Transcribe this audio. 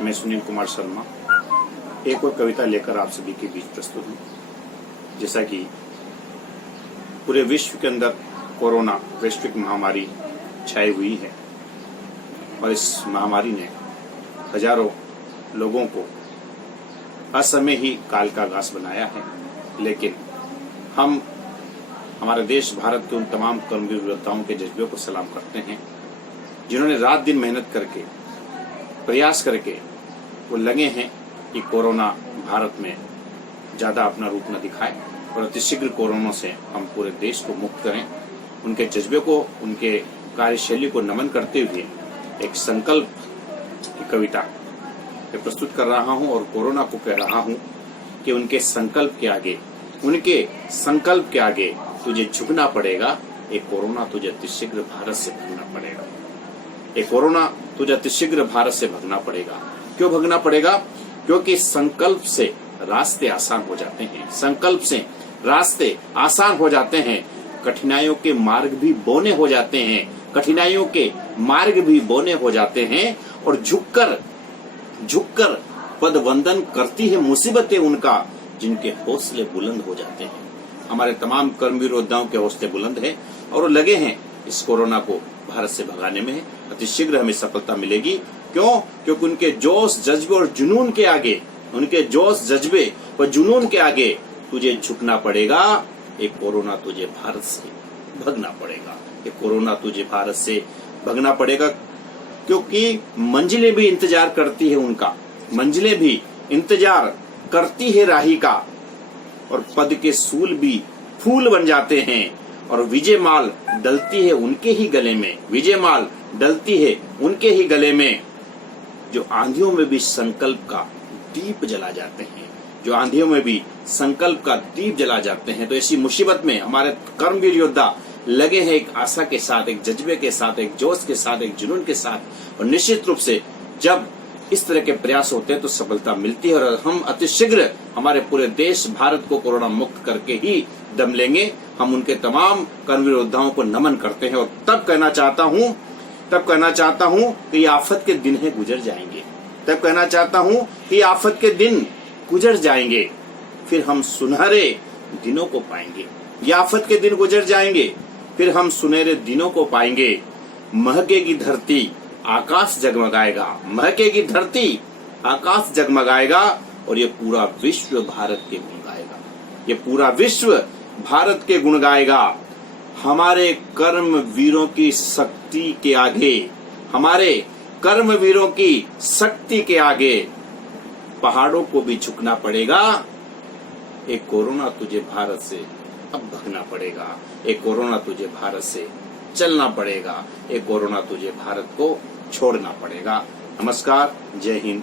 मैं सुनील कुमार शर्मा एक और कविता लेकर आप सभी के बीच प्रस्तुत हूँ। जैसा कि पूरे विश्व के अंदर कोरोना वैश्विक महामारी छाई हुई है और इस महामारी ने हजारों लोगों को असमय ही काल का घास बनाया है, लेकिन हम हमारे देश भारत के उन तमाम कर्मवीर योद्धाओं के जज्बे को सलाम करते हैं जिन्होंने रात दिन मेहनत करके प्रयास करके वो लगे हैं कि कोरोना भारत में ज्यादा अपना रूप न दिखाए और अतिशीघ्र कोरोना से हम पूरे देश को मुक्त करें। उनके जज्बे को, उनके कार्यशैली को नमन करते हुए एक संकल्प की कविता प्रस्तुत कर रहा हूं और कोरोना को कह रहा हूं कि उनके संकल्प के आगे तुझे झुकना पड़ेगा। एक कोरोना तुझे अतिशीघ्र भारत से भगना पड़ेगा। एक कोरोना तुझे अतिशीघ्र भारत से भगना पड़ेगा। क्यों भगना पड़ेगा? क्योंकि संकल्प से रास्ते आसान हो जाते हैं। संकल्प से रास्ते आसान हो जाते हैं। कठिनाइयों के मार्ग भी बोने हो जाते हैं। कठिनाइयों के मार्ग भी बोने हो जाते हैं और झुककर पद वंदन करती है मुसीबतें उनका जिनके हौसले बुलंद हो जाते हैं। हमारे तमाम कर्मवीर योद्धाओं के हौसले बुलंद हैं और वो लगे हैं इस कोरोना को भारत से भगाने में। अतिशीघ्र हमें सफलता मिलेगी। क्यों? क्योंकि उनके जोश जज्बे और जुनून के आगे, उनके जोश जज्बे और जुनून के आगे तुझे झुकना पड़ेगा। एक कोरोना तुझे भारत से भगना पड़ेगा। एक कोरोना तुझे भारत से भगना पड़ेगा क्योंकि मंजिलें भी इंतजार करती है उनका। मंजिलें भी इंतजार करती है राही का और पद के सूल भी फूल बन जाते हैं और विजय माल डलती है उनके ही गले में। विजय माल डलती है उनके ही गले में जो आंधियों में भी संकल्प का दीप जला जाते हैं। जो आंधियों में भी संकल्प का दीप जला जाते हैं। तो ऐसी मुसीबत में हमारे कर्मवीर योद्धा लगे हैं एक आशा के साथ, एक जज्बे के साथ, एक जोश के साथ, एक जुनून के साथ। और निश्चित रूप से जब इस तरह के प्रयास होते हैं तो सफलता मिलती है और हम अतिशीघ्र हमारे पूरे देश भारत को कोरोना मुक्त करके ही दम लेंगे। हम उनके तमाम कर्मवीर योद्धाओं को नमन करते हैं और तब कहना चाहता हूं कि ये आफत के दिन है गुजर जाएंगे। तब कहना चाहता हूं कि आफत के दिन गुजर जाएंगे, फिर हम सुनहरे दिनों को पाएंगे। ये आफत के दिन गुजर जाएंगे, फिर हम सुनहरे दिनों को पाएंगे। महकेगी धरती, आकाश जगमगाएगा। महकेगी धरती, आकाश जगमगाएगा और ये पूरा विश्व भारत के गुण गाएगा। ये पूरा विश्व भारत के गुण गाएगा। हमारे कर्म वीरों की शक्ति के आगे, हमारे कर्म वीरों की शक्ति के आगे पहाड़ों को भी झुकना पड़ेगा। एक कोरोना तुझे भारत से अब भगना पड़ेगा। एक कोरोना तुझे भारत से चलना पड़ेगा। एक कोरोना तुझे भारत को छोड़ना पड़ेगा। नमस्कार, जय हिंद।